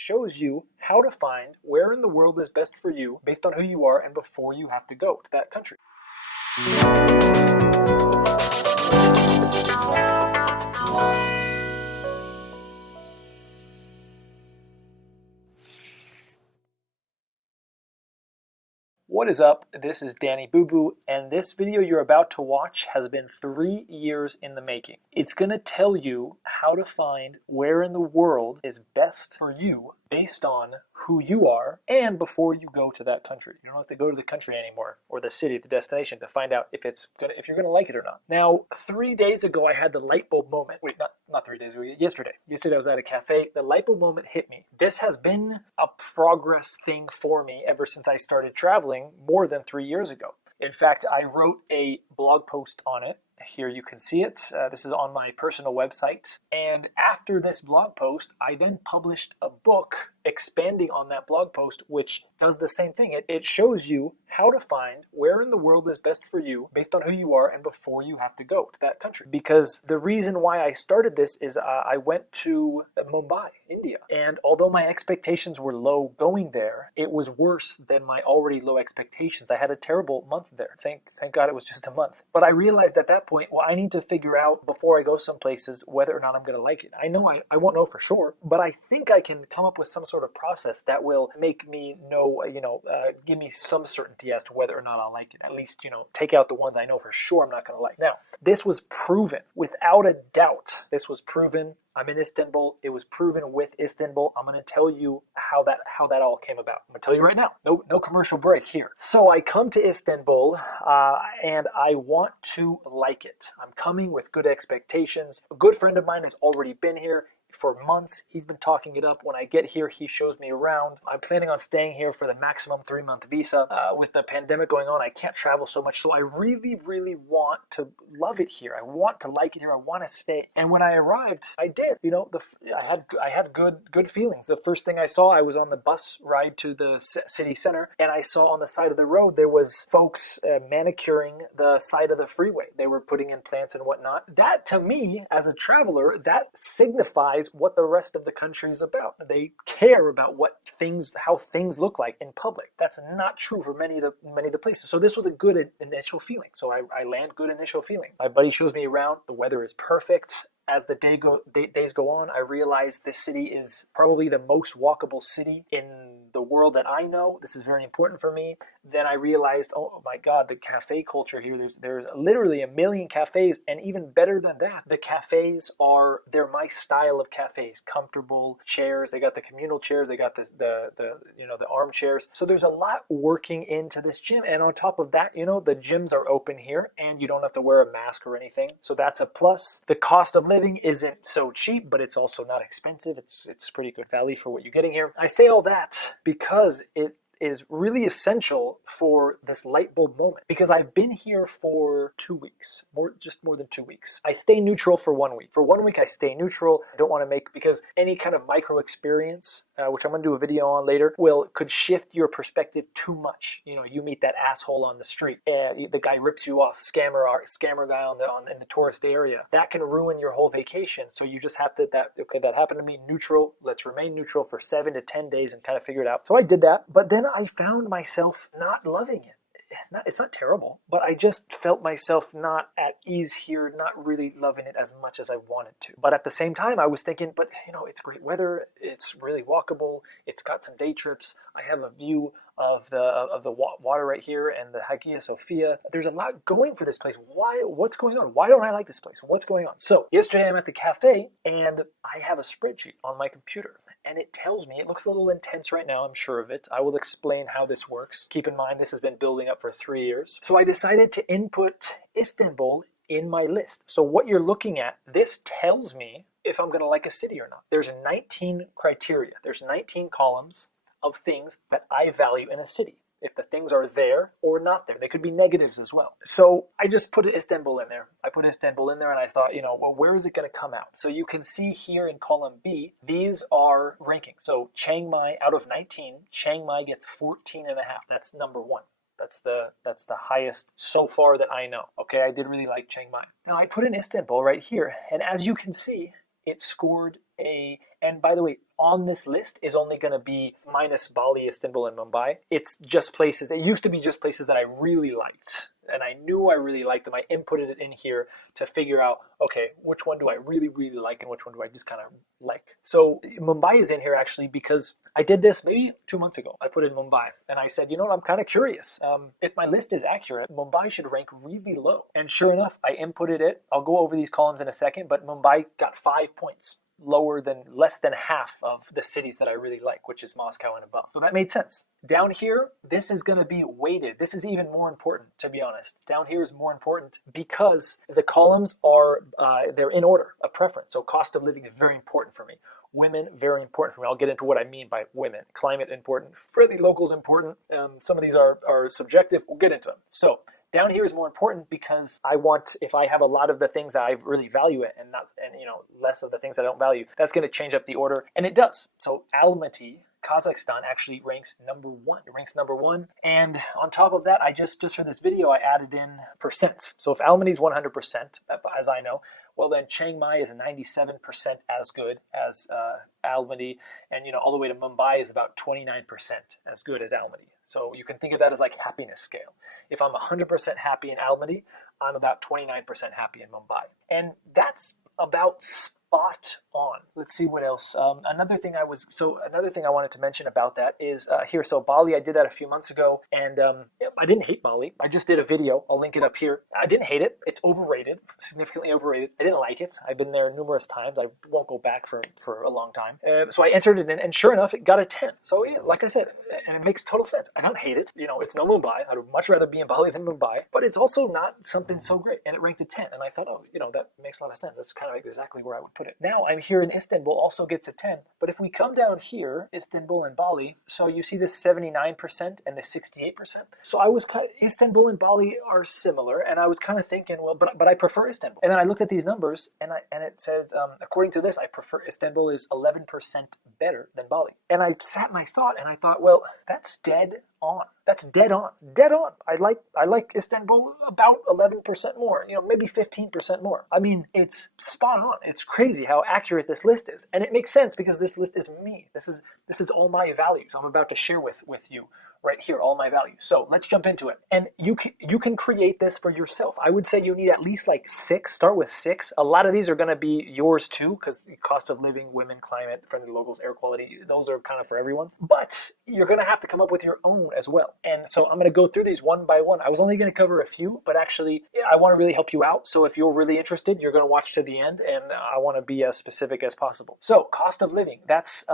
shows you how to find where in the world is best for you based on who you are and before you have to go to that country. What is up? This is DANNYBOOBOO, and this video you're about to watch has been 3 years in the making. It's going to tell you how to find where in the world is best for you based on who you are and before you go to that country. You don't have to go to the country anymore, or the city, the destination, to find out if you're going to like it or not. Now, 3 days ago, I had the light bulb moment. Wait, not 3 days ago, yesterday. Yesterday I was at a cafe. The light bulb moment hit me. This has been a progress thing for me ever since I started traveling more than 3 years ago. In fact, I wrote a blog post on it. Here you can see it. This is on my personal website. And after this blog post, I then published a book expanding on that blog post, which does the same thing. It shows you how to find where in the world is best for you based on who you are and before you have to go to that country. Because the reason why I started this is I went to Mumbai, India. And although my expectations were low going there, it was worse than my already low expectations. I had a terrible month there. Thank God it was just a month. But I realized at that point, well, I need to figure out before I go some places whether or not I'm going to like it. I know I won't know for sure, but I think I can come up with some sort of process that will make me know, give me some certainty as to whether or not I'll like it. At least, take out the ones I know for sure I'm not going to like. Now, this was proven without a doubt. This was proven. I'm in Istanbul. It was proven with Istanbul. I'm going to tell you how that all came about. I'm going to tell you right now. No commercial break here. So I come to Istanbul and I want to like it. I'm coming with good expectations. A good friend of mine has already been here for months. He's been talking it up. When I get here, he shows me around. I'm planning on staying here for the maximum 3-month visa. With the pandemic going on, I can't travel so much. So I really, really want to love it here. I want to like it here. I want to stay. And when I arrived, I did. I had good feelings. The first thing I saw, I was on the bus ride to the city center, and I saw on the side of the road there was folks manicuring the side of the freeway. They were putting in plants and whatnot. That, to me, as a traveler, that signifies what the rest of the country is about. They care about how things look like in public. That's not true for many of the places. So this was a good initial feeling. So I land good initial feeling. My buddy shows me around. The weather is perfect. As the days go on, I realize this city is probably the most walkable city in the world that I know. This is very important for me. Then I realized, oh my God, the cafe culture here, there's literally 1 million cafes, and even better than that, the cafes they're my style of cafes. Comfortable chairs, they got the communal chairs, they got the armchairs. So there's a lot working into this gym, and on top of that, the gyms are open here, and you don't have to wear a mask or anything. So that's a plus. The cost of living isn't so cheap, but it's also not expensive. It's pretty good value for what you're getting here. I say all that because it is really essential for this light bulb moment, because I've been here for 2 weeks, just more than 2 weeks. I stay neutral for 1 week. For 1 week, I stay neutral. I don't want to because any kind of micro experience, which I'm going to do a video on later, could shift your perspective too much. You meet that asshole on the street, the guy rips you off, scammer guy in the tourist area. That can ruin your whole vacation. So you just have to, that happened to me, neutral. Let's remain neutral for 7 to 10 days and kind of figure it out. So I did that, but then I found myself not loving it. It's not terrible, but I just felt myself not at ease here, not really loving it as much as I wanted to. But at the same time, I was thinking, but it's great weather, it's really walkable, it's got some day trips, I have a view of the water right here and the Hagia Sophia. There's a lot going for this place. What's going on? Why don't I like this place? What's going on? So yesterday I'm at the cafe and I have a spreadsheet on my computer. And it tells me, it looks a little intense right now, I'm sure of it. I will explain how this works. Keep in mind, this has been building up for 3 years. So I decided to input Istanbul in my list. So what you're looking at, this tells me if I'm going to like a city or not. There's 19 criteria. There's 19 columns of things that I value in a city. If the things are there or not there. They could be negatives as well. So I just put Istanbul in there. I put Istanbul in there and I thought, well, where is it going to come out? So you can see here in column B, these are rankings. So Chiang Mai, out of 19, Chiang Mai gets 14.5. That's number 1. That's the highest so far that I know. Okay, I did really like Chiang Mai. Now I put in Istanbul right here, and as you can see, it scored and by the way, on this list is only going to be minus Bali, Istanbul, and Mumbai. It's just places, it used to be just places that I really liked. And I knew I really liked them. I inputted it in here to figure out, okay, which one do I really, really like and which one do I just kind of like? So Mumbai is in here actually because I did this maybe 2 months ago. I put in Mumbai and I said, you know what, I'm kind of curious. If my list is accurate, Mumbai should rank really low. And sure enough, I inputted it. I'll go over these columns in a second, but Mumbai got 5 points. Less than half of the cities that I really like, which is Moscow and above. So that made sense. Down here, this is going to be weighted. This is even more important, to be honest. Down here is more important because the columns are, they're in order of preference. So cost of living is very important for me. Women, very important for me. I'll get into what I mean by women. Climate, important. Friendly locals, important. Some of these are subjective. We'll get into them. So down here is more important because I want, if I have a lot of the things that I really value it and less of the things I don't value, that's going to change up the order, and it does. So Almaty, Kazakhstan, actually ranks number 1. It ranks number 1, and on top of that, I just for this video I added in percents. So if Almaty is 100%, as I know, well then Chiang Mai is 97% as good as Almaty, and all the way to Mumbai is about 29% as good as Almaty. So you can think of that as like happiness scale. If I'm 100% happy in Almaty, I'm about 29% happy in Mumbai, and that's about spot on. Let's see what else. Another thing I wanted to mention about that is here. So Bali, I did that a few months ago, and I didn't hate Bali. I just did a video. I'll link it up here. I didn't hate it. It's overrated, significantly overrated. I didn't like it. I've been there numerous times. I won't go back for a long time. So I entered it in, and sure enough, it got a 10. So yeah, like I said, and it makes total sense. I don't hate it. It's no Mumbai. I'd much rather be in Bali than Mumbai, but it's also not something so great. And it ranked a 10, and I thought, oh, that makes a lot of sense. That's kind of exactly where I would put it. Now I'm here in Istanbul, also gets a 10. But if we come down here, Istanbul and Bali, so you see this 79% and the 68%. So Istanbul and Bali are similar, and I was kind of thinking, well, but I prefer Istanbul. And then I looked at these numbers, and it says, according to this, I prefer Istanbul is 11% better than Bali. And I sat and I thought, well, that's dead on. That's dead on. Dead on. I like Istanbul about 11% more, maybe 15% more. I mean, it's spot on. It's crazy how accurate this list is. And it makes sense because this list is me. This is all my values I'm about to share with you right here, all my values. So let's jump into it. And you can create this for yourself. I would say you need at least like 6. Start with 6. A lot of these are going to be yours too, because cost of living, women, climate, friendly locals, air quality, those are kind of for everyone. But you're going to have to come up with your own as well. And so I'm going to go through these one by one. I was only going to cover a few, but actually I want to really help you out. So if you're really interested, you're going to watch to the end, and I want to be as specific as possible. So cost of living, that's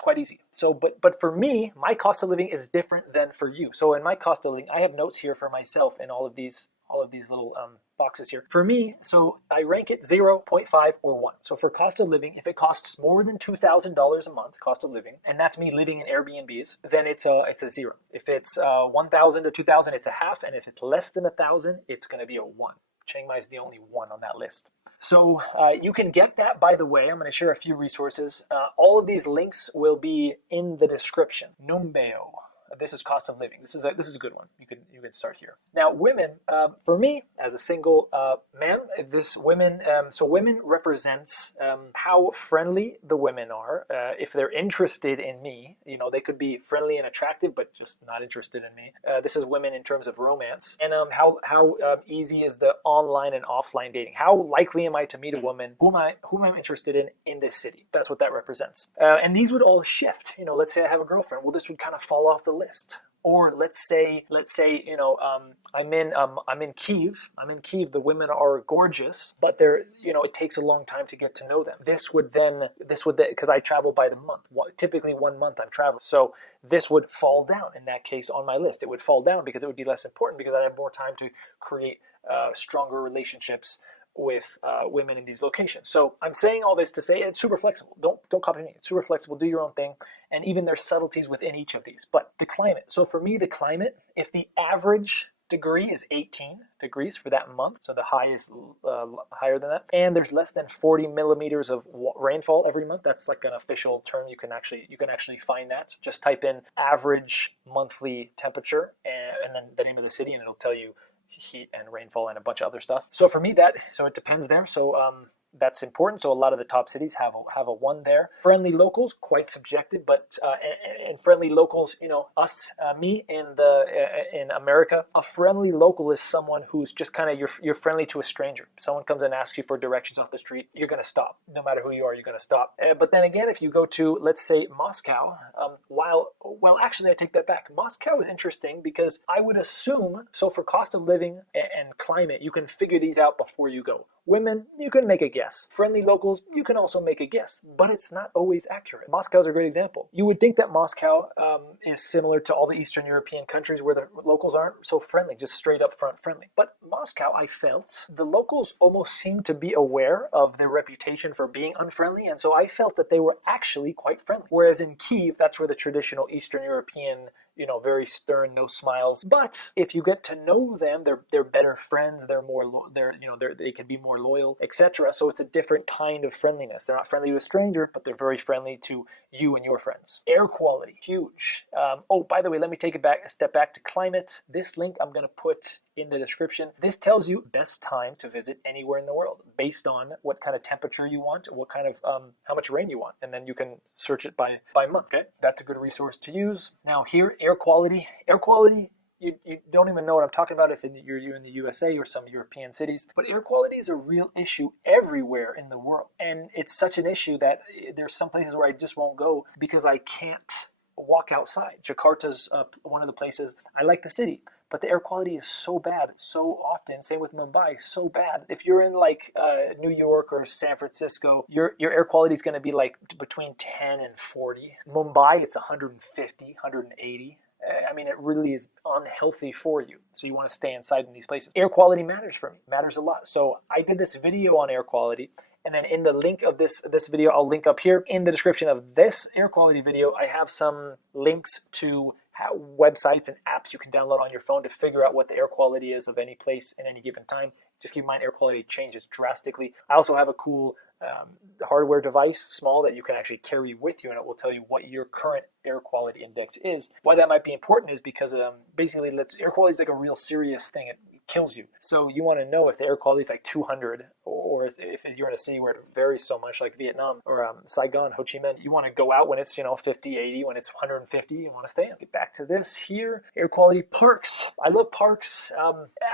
quite easy. So, but for me, my cost of living is different than for you. So in my cost of living, I have notes here for myself in all of these little boxes here. For me, so I rank it 0, 0.5, or 1. So for cost of living, if it costs more than $2,000 a month, cost of living, and that's me living in Airbnbs, then it's a 0. If it's 1,000 to 2,000, it's a half, and if it's less than 1,000, it's going to be a 1. Chiang Mai is the only one on that list. So you can get that, by the way. I'm going to share a few resources. All of these links will be in the description. Numbeo. This is cost of living. This is a good one. You can start here. Now, women. For me, as a single man, so women represents how friendly the women are. If they're interested in me, they could be friendly and attractive, but just not interested in me. This is women in terms of romance, and how easy is the online and offline dating? How likely am I to meet a woman whom I'm interested in this city? That's what that represents. And these would all shift. Let's say I have a girlfriend. Well, this would kind of fall off the list. Or let's say I'm in Kiev. The women are gorgeous, but it takes a long time to get to know them. This would because I travel by the month. Typically 1 month I'm traveling. So this would fall down in that case on my list. It would fall down because it would be less important because I have more time to create stronger relationships with women in these locations. So I'm saying all this to say it's super flexible. Don't copy me. It's super flexible. Do your own thing. And even there's subtleties within each of these. But the climate. So for me, the climate, if the average degree is 18 degrees for that month, so the high is higher than that, and there's less than 40 millimeters of rainfall every month, that's like an official term. You can actually find that. Just type in average monthly temperature and then the name of the city, and it'll tell you heat and rainfall and a bunch of other stuff. So for me, so it depends there. So that's important. So a lot of the top cities have a 1 there. Friendly locals, quite subjective, but and friendly locals, you know, us, me in America, a friendly local is someone who's just kind of you're friendly to a stranger. Someone comes and asks you for directions off the street, you're gonna stop. No matter who you are, you're gonna stop. But then again, if you go to, let's say, Moscow, well, actually, I take that back. Moscow is interesting because I would assume, so for cost of living and climate, you can figure these out before you go. Women, you can make a guess. Friendly locals, you can also make a guess, but it's not always accurate. Moscow's a great example. You would think that Moscow is similar to all the Eastern European countries where the locals aren't so friendly, just straight up front friendly. But Moscow, I felt, the locals almost seemed to be aware of their reputation for being unfriendly, and so I felt that they were actually quite friendly. Whereas in Kyiv, that's where the traditional Eastern European, you know, very stern, no smiles. But if you get to know them, they're better friends. They're more, they can be more loyal, etc. So it's a different kind of friendliness. They're not friendly to a stranger, but they're very friendly to you and your friends. Air quality, huge. Oh, by the way, let me take a step back to climate. This link I'm going to put in the description. This tells you best time to visit anywhere in the world based on what kind of temperature you want, what kind of how much rain you want, and then you can search it by month. Okay, that's a good resource to use. Now here, air quality. You don't even know what I'm talking about if you're in the USA or some European cities, but air quality is a real issue everywhere in the world, and it's such an issue that there's some places where I just won't go because I can't walk outside. Jakarta's one of the places. I like the city, but the air quality is so bad so often. Same with Mumbai, so bad. If you're in like New York or San Francisco, your air quality is going to be like between 10 and 40. Mumbai, it's 150, 180. I mean, it really is unhealthy for you. So you want to stay inside in these places. Air quality matters for me, matters a lot. So I did this video on air quality. And then in the link of this video, I'll link up here in the description of this air quality video, I have some links to websites and apps you can download on your phone to figure out what the air quality is of any place in any given time. Just keep in mind, air quality changes drastically. I also have a cool hardware device, small, that you can actually carry with you, and it will tell you what your current air quality index is. Why that might be important is because basically air quality is like a real serious thing. It kills you. So you want to know if the air quality is like 200, or if you're in a city where it varies so much, like Vietnam or Saigon, Ho Chi Minh, you want to go out when it's 50, 80. When it's 150, you want to stay in. Get back to this here. Air quality, parks. I love parks.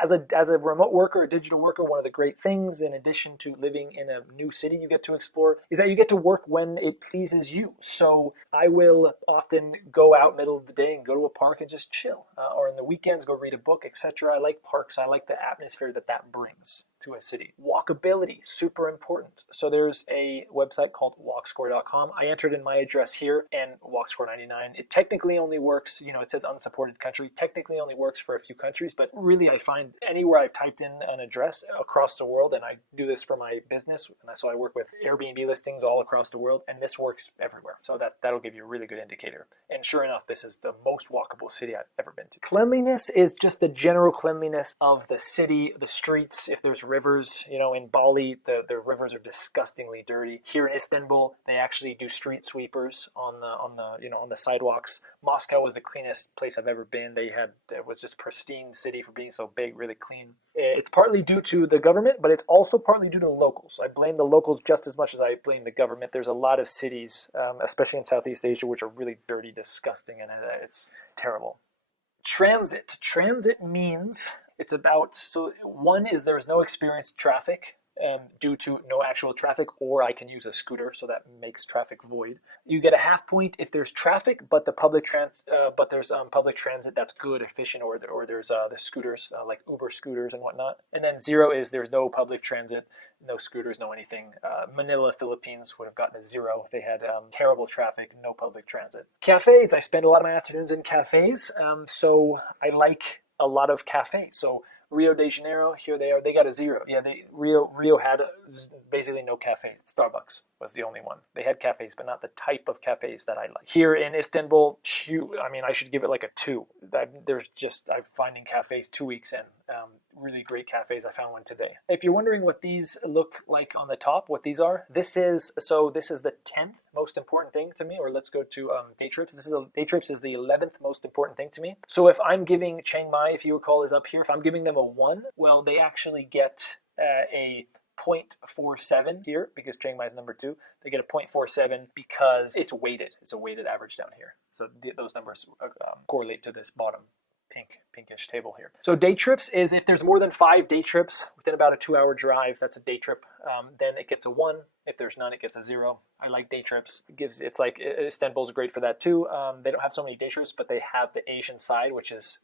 As a remote worker, a digital worker, one of the great things, in addition to living in a new city you get to explore, is that you get to work when it pleases you. So I will often go out middle of the day and go to a park and just chill, or in the weekends go read a book, etc. I like parks. I like the atmosphere that brings to a city. Walkability, super important. So there's a website called walkscore.com. I entered in my address here and walkscore 99. It technically only works, it says unsupported country, technically only works for a few countries, but really I find anywhere I've typed in an address across the world, and I do this for my business, and so I work with Airbnb listings all across the world, and this works everywhere. So that'll give you a really good indicator. And sure enough, this is the most walkable city I've ever been to. Cleanliness is just the general cleanliness of the city, the streets. If there's rivers, in Bali, the rivers are disgustingly dirty. Here in Istanbul, they actually do street sweepers on the sidewalks. Moscow was the cleanest place I've ever been. It was just pristine city for being so big, really clean. It's partly due to the government, but it's also partly due to the locals. I blame the locals just as much as I blame the government. There's a lot of cities, especially in Southeast Asia, which are really dirty, disgusting, and it's terrible. Transit. Transit means it's about, so one is there's no experienced traffic due to no actual traffic, or I can use a scooter, so that makes traffic void. You get a half point if there's traffic, but there's public transit that's good, efficient, or there's the scooters like Uber scooters and whatnot. And then 0 is there's no public transit, no scooters, no anything. Manila, Philippines would have gotten a 0. They had terrible traffic, no public transit. Cafes. I spend a lot of my afternoons in cafes, so I like a lot of cafes. So Rio de Janeiro, here they are. They got a 0. Yeah, Rio had basically no cafes. Starbucks was the only one. They had cafes, but not the type of cafes that I like. Here in Istanbul, I should give it like a 2. I'm finding cafes 2 weeks in. Really great cafes. I found one today. If you're wondering what these look like on the top, what these are, this is the 10th most important thing to me, or let's go to day trips. Day trips is the 11th most important thing to me. So if I'm giving Chiang Mai, if you recall, is up here. If I'm giving them a 1, well, they actually get a 0.47 here because Chiang Mai is number 2. They get a 0.47 because it's weighted. It's a weighted average down here. So those numbers correlate to this bottom pinkish table here. So day trips is if there's more than 5 day trips within about a 2-hour drive, that's a day trip. Then it gets a 1. If there's none, it gets a 0. I like day trips. It's like Istanbul's great for that too. They don't have so many day trips, but they have the Asian side, which is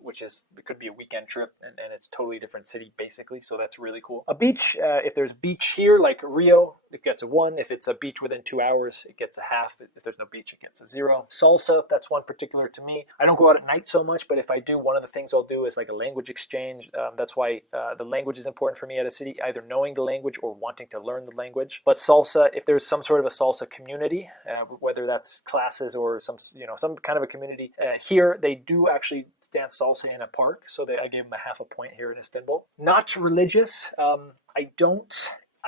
it could be a weekend trip, and it's totally different city basically. So that's really cool. A beach, if there's beach here like Rio, it gets a 1. If it's a beach within 2 hours, it gets a half. If there's no beach, it gets a 0. Salsa, that's one particular to me. I don't go out at night so much, but if I do, one of the things I'll do is like a language exchange. That's why the language is important for me at a city, either knowing the language or wanting to learn the language. But salsa, if there's some sort of a salsa community, whether that's classes or some kind of a community, here they do actually dance salsa in a park. So I gave them a half a point here in Istanbul. Not religious.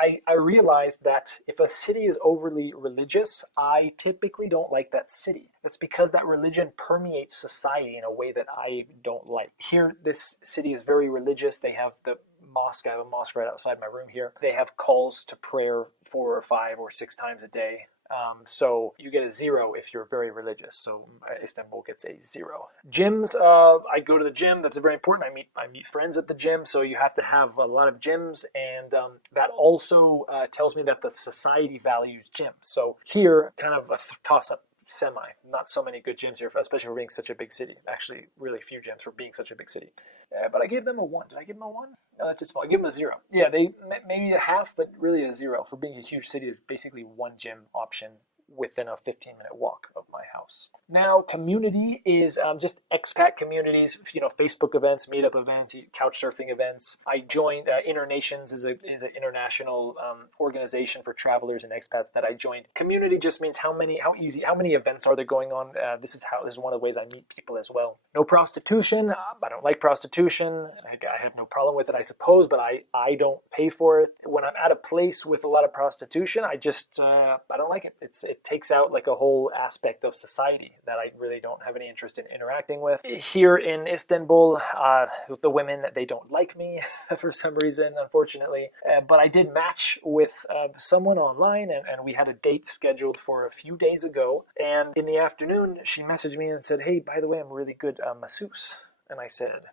I realized that if a city is overly religious, I typically don't like that city. That's because that religion permeates society in a way that I don't like. Here, this city is very religious. They have the mosque. I have a mosque right outside my room here. They have calls to prayer 4 or 5 or 6 times a day. So you get a 0 if you're very religious. So Istanbul gets a 0. Gyms, I go to the gym. That's very important. I meet friends at the gym. So you have to have a lot of gyms, and that also tells me that the society values gyms. So here, kind of a toss-up. Not so many good gyms here, especially for being such a big city. Actually, really few gyms for being such a big city. But I gave them a 1. Did I give them a 1? No, that's too small. I give them a 0. Yeah, they maybe a half, but really a 0. For being a huge city, there's basically 1 gym option within a 15-minute walk of my house. Now, community is just expat communities, Facebook events, meetup events, couch surfing events. I joined Internations is an international organization for travelers and expats that I joined. Community just means how many events are there going on. This is one of the ways I meet people as well. No prostitution. I don't like prostitution. I have no problem with it, I suppose, but I don't pay for it. When I'm at a place with a lot of prostitution, I just I don't like it. It takes out like a whole aspect of society that I really don't have any interest in interacting with. Here in Istanbul, the women, they don't like me for some reason, unfortunately. But I did match with someone online, and we had a date scheduled for a few days ago. And in the afternoon, she messaged me and said, "Hey, by the way, I'm a really good masseuse." And I said,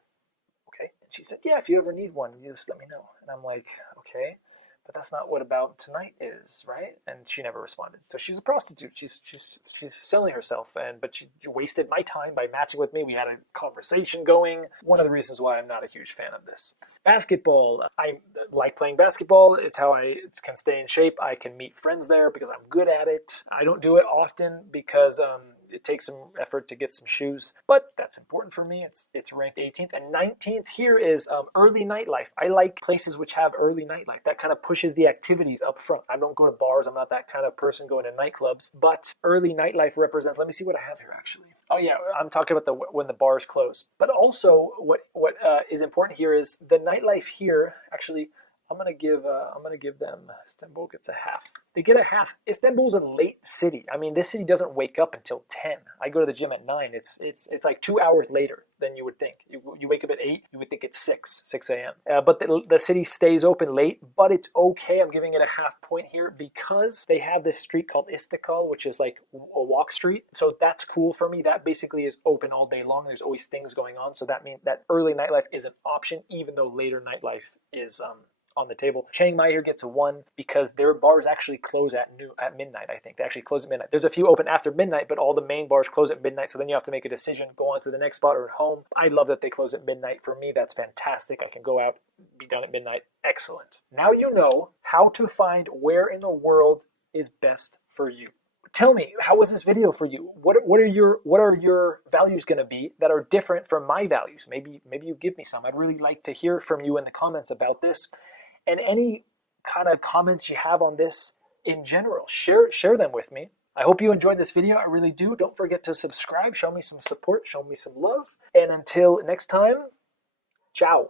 "Okay." And she said, "Yeah, if you ever need one, you just let me know." And I'm like, "Okay. But that's not what about tonight is, right?" And she never responded. So she's a prostitute. She's selling herself, but she wasted my time by matching with me. We had a conversation going. One of the reasons why I'm not a huge fan of this. Basketball. I like playing basketball. It's how I can stay in shape. I can meet friends there because I'm good at it. I don't do it often because it takes some effort to get some shoes, but that's important for me. It's ranked 18th, and 19th here is early nightlife. I like places which have early nightlife. That kind of pushes the activities up front. I don't go to bars. I'm not that kind of person going to nightclubs, but early nightlife represents, let me see what I have here actually. Oh yeah, I'm talking about when the bars close. But also what is important here is the nightlife here. Actually, I'm gonna give them, Istanbul gets a half. They get a half. Istanbul's a late city. I mean, this city doesn't wake up until 10. I go to the gym at 9. It's like 2 hours later than you would think. You wake up at 8, you would think it's 6 a.m. But the city stays open late, but it's okay. I'm giving it a half point here because they have this street called Istiklal, which is like a walk street. So that's cool for me. That basically is open all day long. There's always things going on. So that means that early nightlife is an option, even though later nightlife is on the table. Chiang Mai here gets a 1 because their bars actually close at midnight, I think. They actually close at midnight. There's a few open after midnight, but all the main bars close at midnight, so then you have to make a decision, go on to the next spot or at home. I love that they close at midnight. For me, that's fantastic. I can go out, be done at midnight. Excellent. Now you know how to find where in the world is best for you. Tell me, how was this video for you? What are your values going to be that are different from my values? Maybe you give me some. I'd really like to hear from you in the comments about this. And any kind of comments you have on this in general, share them with me. I hope you enjoyed this video. I really do. Don't forget to subscribe. Show me some support. Show me some love. And until next time, ciao.